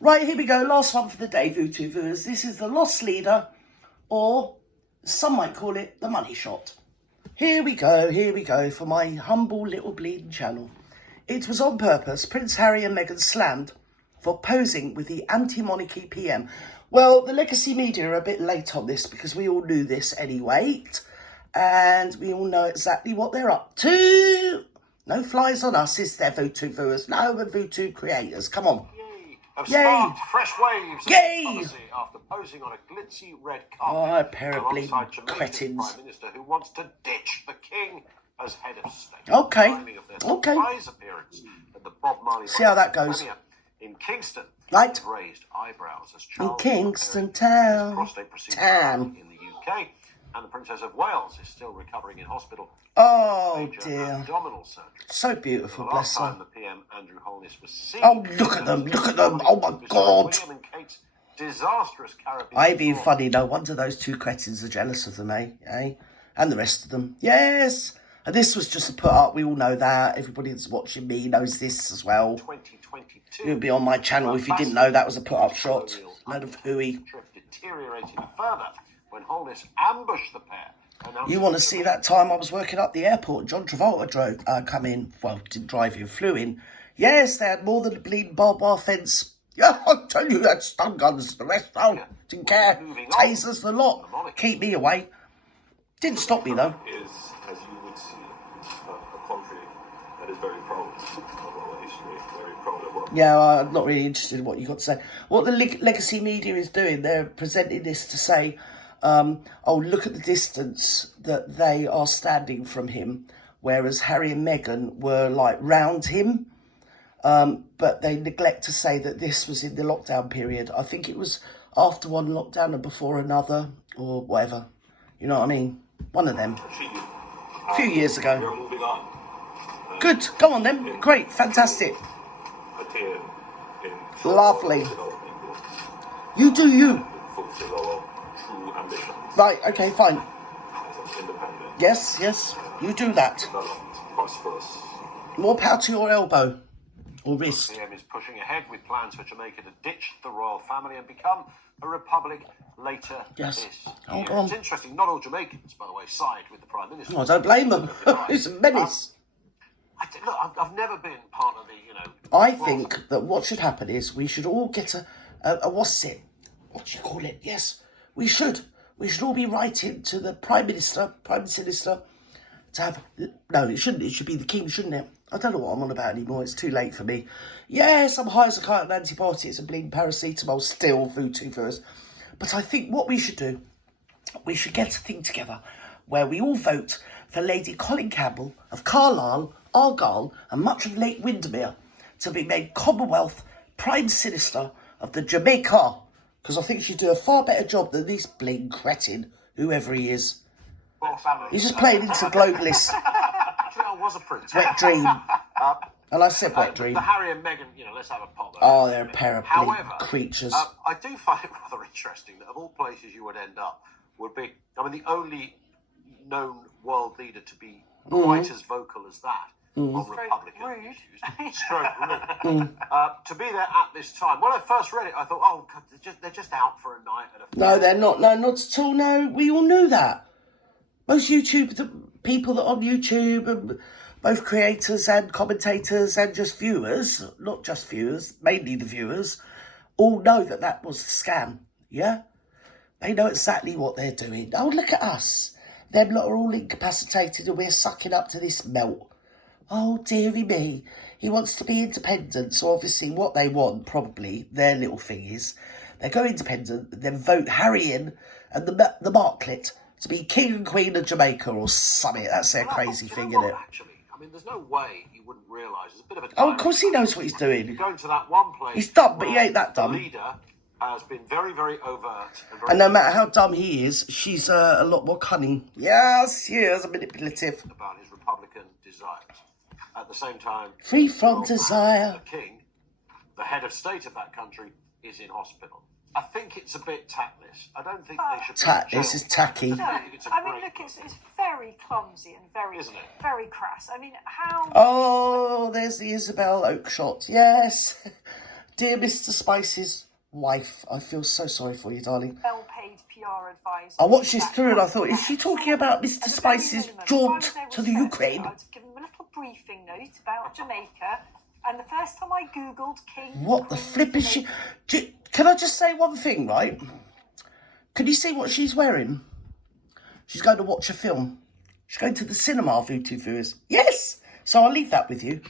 Right, here we go. Last one for the day, Voodoo viewers. This is the lost leader, or some might call it the money shot. Here we go for my humble little bleeding channel. It was on purpose. Prince Harry and Meghan slammed for posing with the anti-monarchy PM. Well, the legacy media are a bit late on this because we all knew this anyway. And we all know exactly what they're up to. No flies on us, is there, Voodoo viewers? No, we're Voodoo creators. Come on. Have sparked fresh waves of policy after posing on a glitzy red carpet. Oh, a pair of bleeding Jamaica's cretins. Prime Minister who wants to ditch the King as head of state. Okay. Of their surprise appearance at the Bob Marley See how that goes. In Kingston. Right. Raised eyebrows as In Charles Kingston Town. prostate procedure in the UK. And the Princess of Wales is still recovering in hospital. Oh dear. Abdominal surgery. So beautiful, The bless last her. time the PM, Andrew Holness, was seen. Oh, look at them, look at them. Oh my God. William and Kate's disastrous Caribbean. I being funny, no wonder those two cretins are jealous of them, eh? And the rest of them. Yes. And this was just a put up, we all know that. Everybody that's watching me knows this as well. 2022. It would be on my channel if you didn't know that was a put up shot. Load of hooey. Deteriorating further when Holness ambushed the pair. You want to see that time I was working up the airport? John Travolta come in. Well, didn't drive in, flew in. Yes, they had more than a bleeding barbed wire fence. Yeah, I'll tell you, that stun guns. The rest, didn't care. Tasers, the lot. Keep me away. Didn't stop me, though. Is, as you would see, a country that is very proud of our history, very proud of our... Yeah, I'm not really interested in what you got to say. What the legacy media is doing, they're presenting this to say, oh, look at the distance that they are standing from him, whereas Harry and Meghan were like round him, but they neglect to say that this was in the lockdown period. I think it was after one lockdown and before another, or whatever. You know what I mean? One of them. A few years ago. We're moving on. Good, go on then. Great, fantastic. Attain in Lovely. You do you. fulfill our true ambitions. Right, okay, fine. As an independent, Yes, you do that. developed, prosperous. More power to your elbow or wrist. The PM is pushing ahead with plans for Jamaica to ditch the royal family and become a republic later Yes. this Oh, year. go on. It's interesting, not all Jamaicans, by the way, side with the Prime Minister. Oh, I don't blame them. It's a menace. Look, I've never been part of the, I think that what should happen is we should all get a what's it? What do you call it? Yes, we should. We should all be writing to the Prime Minister, to have... No, it shouldn't. It should be the King, shouldn't it? I don't know what I'm on about anymore. It's too late for me. Yes, I'm high as a kite on antibiotics and bleeding paracetamol still, Voodoo first. But I think what we should do, we should get a thing together where we all vote for Lady Colin Campbell of Carlisle, Argyll and much of Lake Windermere to be made Commonwealth Prime Minister of the Jamaica. Because I think she'd do a far better job than this bleeding cretin, whoever he is. He's just playing into globalists. Actually, I was a prince. Wet dream. And I said wet dream. The Harry and Meghan, let's have a pop. Oh, they're a pair of bleeding However, creatures. I do find it rather interesting that of all places you would end up would be, the only known world leader to be quite as vocal as that on Republican issues. Stroke rude. To be there at this time. When I first read it, I thought, oh, God, they're just out for a night at a... No, they're not. No, not at all. No, we all knew that. Most people that are on YouTube, and both creators and commentators and just viewers, not just viewers, mainly the viewers, all know that that was a scam. Yeah? They know exactly what they're doing. Oh, look at us. Them lot are all incapacitated and we're sucking up to this melt. Oh, dearie me. He wants to be independent. So obviously what they want, probably, their little thing is, they go independent, then vote Harry in and the Marklet to be King and Queen of Jamaica or something. That's their crazy thing, isn't it? Actually, there's no way he wouldn't realise. There's a bit of a... Oh, of course he knows what he's doing. You're going to that one place... He's dumb, but he ain't that dumb. The leader has been very, very overt. And no matter how dumb he is, she's a lot more cunning. Yes, she is manipulative. About his Republican desires. At the same time... Free from desire. The king, the head of state of that country, is in hospital. I think it's a bit tactless. I don't think they should... This is tacky. No, look, it's very clumsy and very crass. How... Oh, there's the Isabel Oakeshott. Yes. Dear Mr. Spice's wife, I feel so sorry for you, darling. Well-paid PR advisor. I watched this through and I thought, is she talking about Mr. Spice's jaunt to the Ukraine? I'd give him a little briefing note about Jamaica, and the first time I googled King... What the flip is she... Can I just say one thing, right? Can you see what she's wearing? She's going to watch a film. She's going to the cinema, Voodoo viewers. Yes! So I'll leave that with you.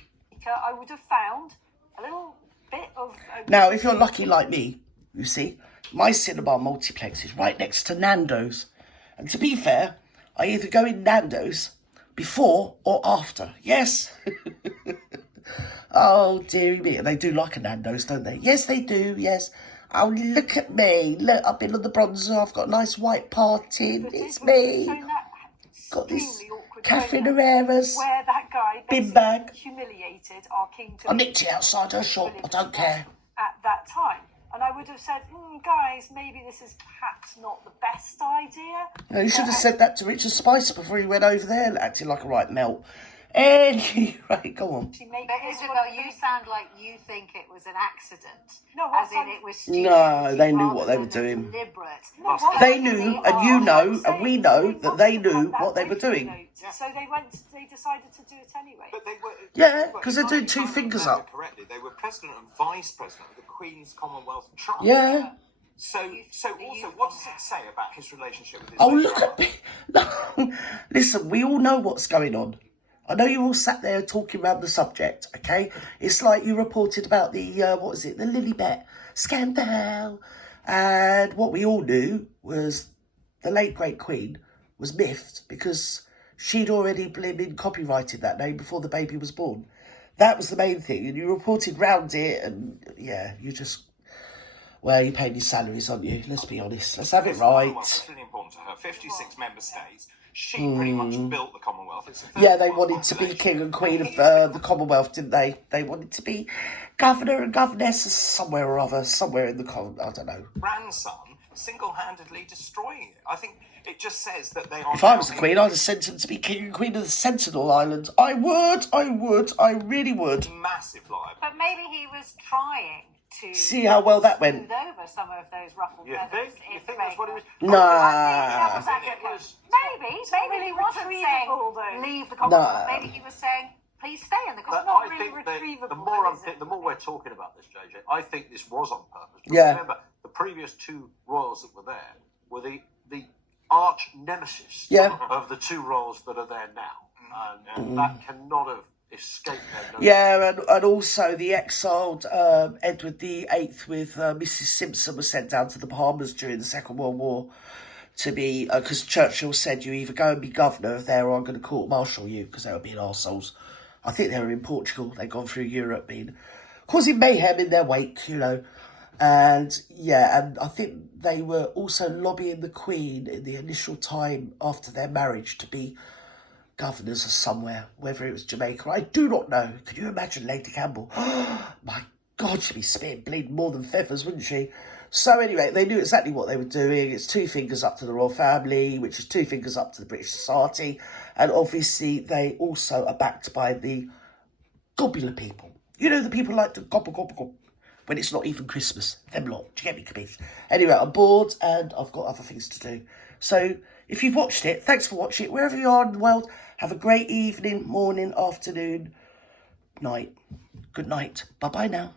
I would have found a little bit of... Now, if you're lucky like me, you see, my cinema multiplex is right next to Nando's. And to be fair, I either go in Nando's before or after. Yes. Oh, dearie me. And they do like a Nando's, don't they? Yes, they do, yes. Oh, look at me. Look, I've been on the bronzer. I've got a nice white parting. It's me. Got this Catherine Herrera's where that guy bin bag. humiliated our king. I nicked it outside her shop. I don't care. At that time. And I would have said, guys, maybe this is perhaps not the best idea. No, you should have said that to Richard Spicer before he went over there acting like a right melt. Anyway, go on. But Isabel, you sound like you think it was an accident. No, as in it was stupid. No, they knew what they were doing. Deliberate. No, They knew, and you know, and we know that they knew what they were doing. So they decided to do it anyway. But they were, Yeah, because they're doing two fingers up. Correctly, they were president and vice president of the Queen's Commonwealth Trust. Yeah. So also, what does it say about his relationship with his Oh, late look brother? at me. No. Listen, we all know what's going on. I know you all sat there talking about the subject, okay? It's like you reported about the, the Lilibet scandal. And what we all knew was the late, great Queen was miffed because she'd already been copyrighted that name before the baby was born. That was the main thing. And you reported round it and, yeah, you just... Well, you paid your salaries, aren't you? Let's be honest. Let's have it right. It's really important to her. 56 member states. She pretty much built the Commonwealth. It's Yeah, they wanted to be king and queen of the Commonwealth, didn't they? They wanted to be governor and governess somewhere or other, somewhere in the I don't know. Grandson single-handedly destroying it. I think it just says that they are... If I was the queen, I'd have sent him to be king and queen of the Sentinel Islands. I really would. Massive lie. But maybe he was trying to See how well that went. smooth over some of those ruffled You feathers. think that's what it was? Nah. Maybe he wasn't saying leave the Commonwealth. No. Maybe he was saying please stay in the But Commonwealth. I think retrievable, the more we're talking about this, JJ, I think this was on purpose. But Yeah. remember, the previous two royals that were there were the arch nemesis of the two royals that are there now. And that cannot have escaped their notice. Yeah, and also the exiled Edward VIII with Mrs. Simpson was sent down to the Bahamas during the Second World War to be, because Churchill said you either go and be governor there or I'm going to court-martial you, because they were being arseholes. I think they were in Portugal. They'd gone through Europe, causing mayhem in their wake, you know. And, yeah, and I think they were also lobbying the Queen in the initial time after their marriage to be governors of somewhere, whether it was Jamaica. I do not know. Can you imagine Lady Campbell? My God, she'd be spitting bleeding more than feathers, wouldn't she? So anyway, they knew exactly what they were doing. It's two fingers up to the royal family, which is two fingers up to the British society. And obviously, they also are backed by the gobbler people. You know, the people like to gobble, gobble, gobble when it's not even Christmas. Them lot. Do you get me, Capiche? Anyway, I'm bored and I've got other things to do. So if you've watched it, thanks for watching it. Wherever you are in the world, have a great evening, morning, afternoon, night. Good night. Bye-bye now.